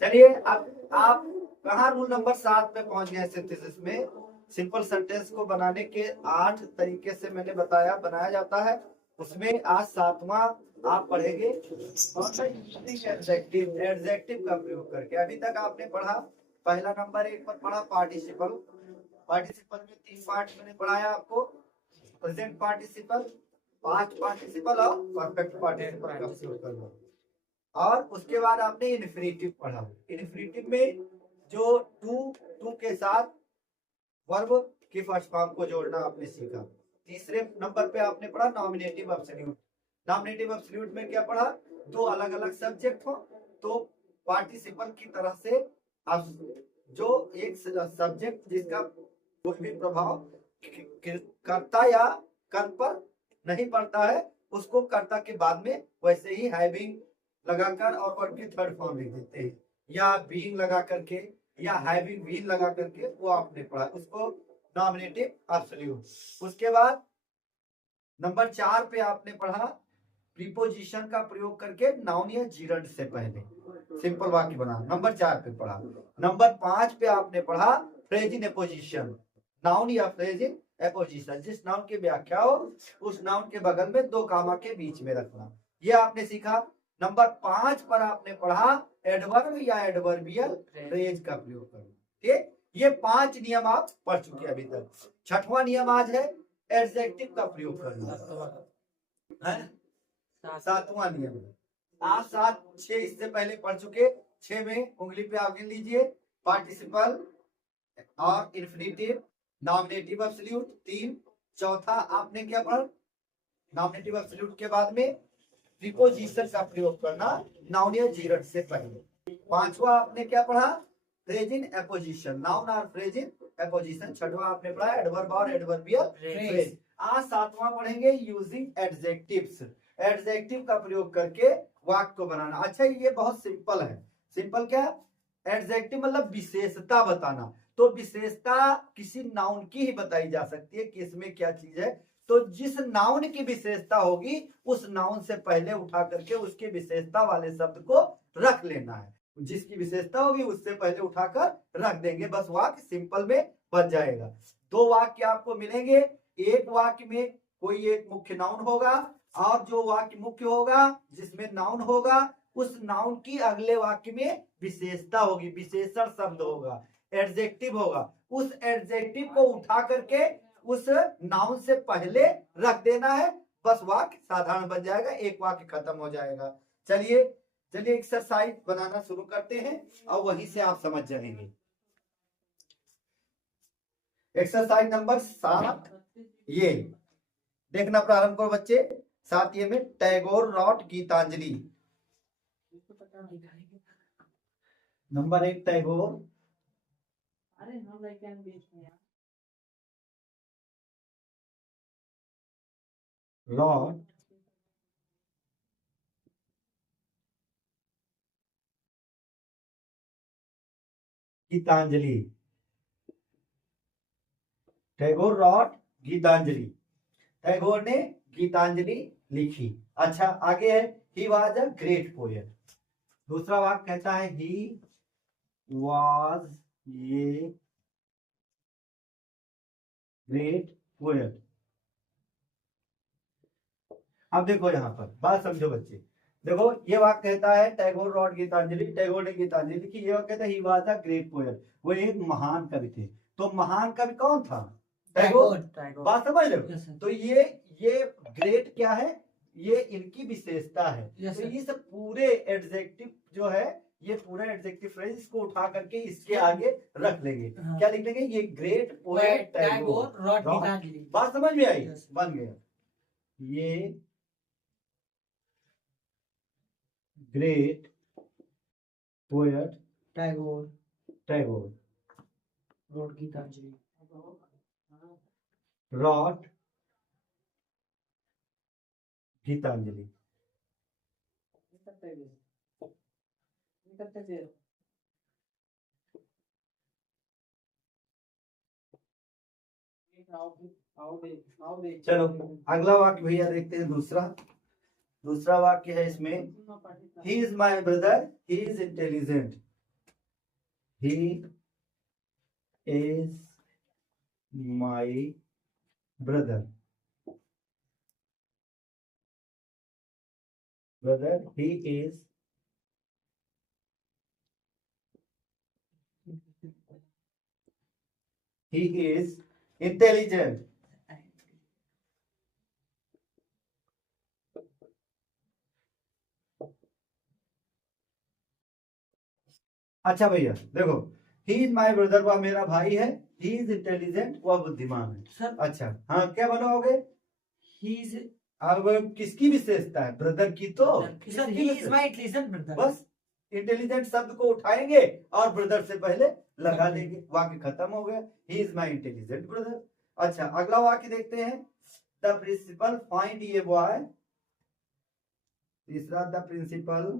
चलिए अब आप कहाँ रूल नंबर 7 पे पहुंच गए सिंथेसिस में। सिंपल सेंटेंस को बनाने के 8 तरीके से मैंने बताया बनाया जाता है, उसमें आज 7वां आप पढ़ेंगे एडजेक्टिव। एडजेक्टिव का प्रयोग करके अभी तक आपने पढ़ा पहला नंबर 1 पर पढ़ा पार्टिसिपल। पार्टिसिपल में 3 पार्ट मैंने पढ़ाया आपको, प्रेजेंट पार्टिसिपल, पास्ट पार्टिसिपल और परफेक्ट पार्टिसिपल का प्रयोग करना। और उसके बाद आपने इन्फिनिटिव पढ़ा। इन्फिनिटिव में जो टू के साथ वर्ब की फर्स्ट फॉर्म को जोड़ना आपने सीखा। तीसरे नंबर पे आपने पढ़ा नॉमिनेटिव एब्सोल्यूट। नॉमिनेटिव एब्सोल्यूट में क्या पढ़ा, दो अलग अलग सब्जेक्ट हो तो पार्टिसिपल की तरह से आप जो एक सब्जेक्ट जिसका कोई भी प्रभाव कर्ता या कर्म पर नहीं पड़ता है उसको कर्ता के बाद में वैसे ही हैविंग लगाकर और वर्ब की थर्ड फॉर्म लिख देते हैं, या बीइंग लगा करके या हैविंग बीन लगा करके वो आपने पढ़ा, उसको नॉमिनेटिव एब्सोल्यूट। उसके बाद नंबर 4 पे आपने पढ़ा प्रीपोजिशन का प्रयोग करके नाउन या जीरंड से पहले सिंपल वाक्य बना। नंबर 4 पे पढ़ा। नंबर 5 पे आपने पढ़ा फ्रेज इन एपोजिशन। नाउन या फ्रेज इन एपोजिशन, जिस नाउन की व्याख्या हो उस नाउन के बगल में 2 कामा के बीच में रखना, ये आपने सीखा। नंबर 5 पर आपने पढ़ा एडवर्ब या एडवर्बियल फ्रेज का प्रयोग करना। ठीक, ये 5 नियम आप पढ़ चुके अभी तक। 6वां नियम आज है एडजेक्टिव का प्रयोग करना है। 7वां नियम आप 7 6 इससे पहले पढ़ चुके। 6 में उंगली पे आप गिन लीजिए, पार्टिसिपल और इन्फिनिटिव, नॉमिनेटिव एब्सोल्यूट 3। चौथा आपने क्या पढ़ा, नॉमिनेटिव एब्सोल्यूट के बाद में प्रीपोजिशन का प्रयोग करना नाउन या जीरंड से पहले। 5वां आपने क्या पढ़ा, फ्रेज इन एपोजिशन, नाउन और फ्रेज इन एपोजिशन। 6वां आपने पढ़ा एडवर्ब और एडवर्बियल फ्रेज। आज 7वां पढ़ेंगे यूजिंग एडजेक्टिव्स। एडजेक्टिव का प्रयोग करके वाक्य को बनाना। अच्छा ये बहुत सिंपल है। सिंपल क्या, एडजेक्टिव मतलब विशेषता बताना। तो विशेषता किसी नाउन की ही बताई जा सकती है कि इसमें क्या चीज है। तो जिस नाउन की विशेषता होगी उस नाउन से पहले उठा करके उसके विशेषता वाले शब्द को रख लेना है। जिसकी विशेषता होगी उससे पहले उठाकर रख देंगे, बस वाक्य सिंपल में बन जाएगा। 2 वाक्य आपको मिलेंगे। एक वाक्य में कोई एक मुख्य नाउन होगा और जो वाक्य मुख्य होगा जिसमें नाउन होगा उस नाउन की अगले वाक्य में विशेषता होगी, विशेषण शब्द होगा, एडजेक्टिव होगा। उस एडजेक्टिव को उठा करके उस नाउन से पहले रख देना है, बस वाक्य साधारण बन जाएगा, एक वाक्य खत्म हो जाएगा। चलिए चलिए एक्सरसाइज बनाना शुरू करते हैं और वहीं से आप समझ जाएंगे। एक्सरसाइज नंबर 7 ये देखना प्रारंभ करो बच्चे। 7 ये में Tagore wrote Gitanjali. Number 1 Tagore wrote Gitanjali. Tagore wrote Gitanjali, Tagore ने गीतांजलि लिखी। अच्छा आगे है he was a great poet. दूसरा वाक्य कहता है he was a great poet. अब देखो यहाँ पर बात समझो बच्चे। देखो ये वाक्य कहता है टैगोर रॉट गीतांजलि, टैगोर ने गीतांजलि लिखी। ये वाक्य कहता है he was a great poet, वो एक महान कवि थे। तो महान कवि कौन था, टैगोर। बात समझ लो। तो ये ग्रेट क्या है, ये इनकी विशेषता है। तो इस पूरे एडजेक्टिव जो है ये पूरा एडजेक्टिव फ्रेज इसको उठा करके इसके आगे रख लेंगे। क्या लिख लेंगे, ये great poet Tagore wrote Gitanjali. बात समझ में आई, बन गया ये great poet Tagore wrote Gitanjali wrote Gitanjali. चलो अगला वाक्य भैया देखते हैं। दूसरा वाक्य है इसमें he is my brother he is intelligent. he is my brother. Brother, he is intelligent. अच्छा भैया देखो, ही इज माई ब्रदर, वह मेरा भाई है, ही इज इंटेलिजेंट, वह बुद्धिमान है। सर अच्छा हाँ, क्या बनाओगे? ही इज अब किसकी विशेषता है? ब्रदर की तो। Sir he is my intelligent brother. बस इंटेलिजेंट शब्द को उठाएंगे और ब्रदर से पहले लगा देंगे, वाक्य खत्म हो गया। He is my intelligent brother. अच्छा अगला वाक्य देखते हैं। द प्रिंसिपल फाइंड ये बॉय, तीसरा द प्रिंसिपल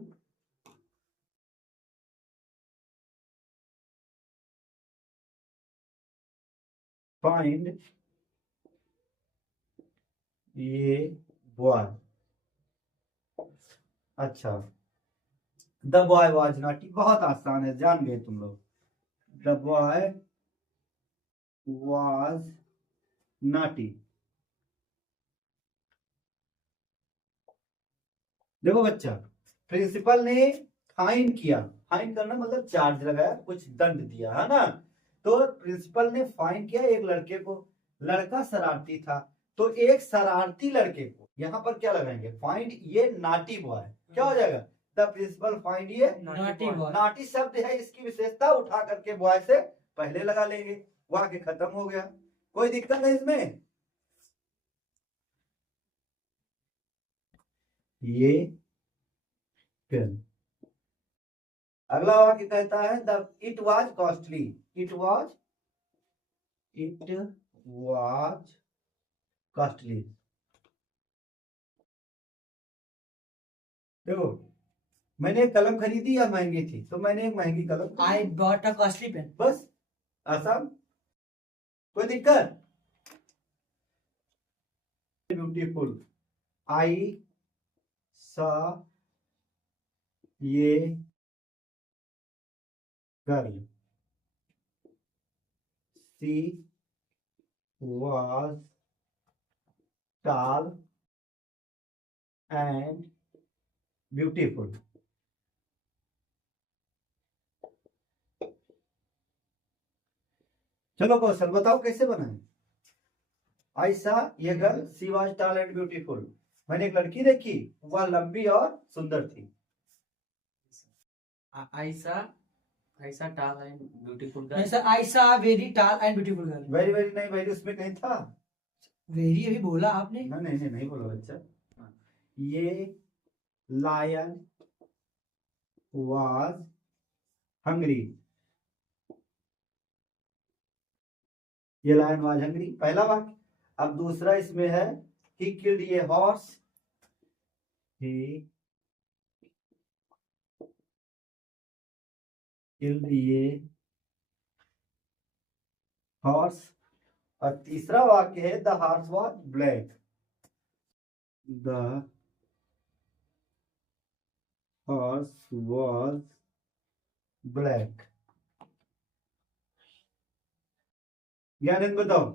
फाइंड ये बॉय। अच्छा द बॉय वाज नॉटी, बहुत आसान है, जान गए तुम लोग। The boy was naughty. देखो बच्चा, प्रिंसिपल ने फाइन किया, फाइन करना मतलब चार्ज लगाया, कुछ दंड दिया है ना। तो प्रिंसिपल ने फाइन किया एक लड़के को, लड़का शरारती था, तो एक शरारती लड़के को यहाँ पर क्या लगाएंगे? फाइंड ये नाटी बॉय, क्या हो जाएगा? द प्रिंसिपल फाइंड ये नॉटी बॉय। नाटी शब्द है, इसकी विशेषता उठा करके बॉय से पहले लगा लेंगे, वाक्य खत्म हो गया। कोई दिक्कत है इसमें? ये फिर अगला वाक्य कहता है the it was costly. It was costly. देखो मैंने एक कलम खरीदी या महंगी थी, तो मैंने एक महंगी कलम I bought a costly pen. बस आसान। कोई दिक्कत? ब्यूटीफुल, आई सा ये girl, she was tall and beautiful. चलो कौशल बताओ कैसे बनाए। आयशा ये girl, she was tall and beautiful, मैंने एक लड़की देखी, वह लंबी और सुंदर थी। Ayesha Ayesha tall and beautiful नहीं sir, Ayesha very tall and beautiful girl. Very very नहीं, वेरी उसमें कहीं था? वेरी अभी बोला आपने। नहीं बोला बच्चा। ये लायन वाज हंग्री, ये लायन वाज हंग्री पहला वाक्य। अब दूसरा इसमें है ही किल्ड ये हॉर्स, ही किल्ड ये हॉर्स। और तीसरा वाक्य है the horse was black, the horse was black. ज्ञान बताओ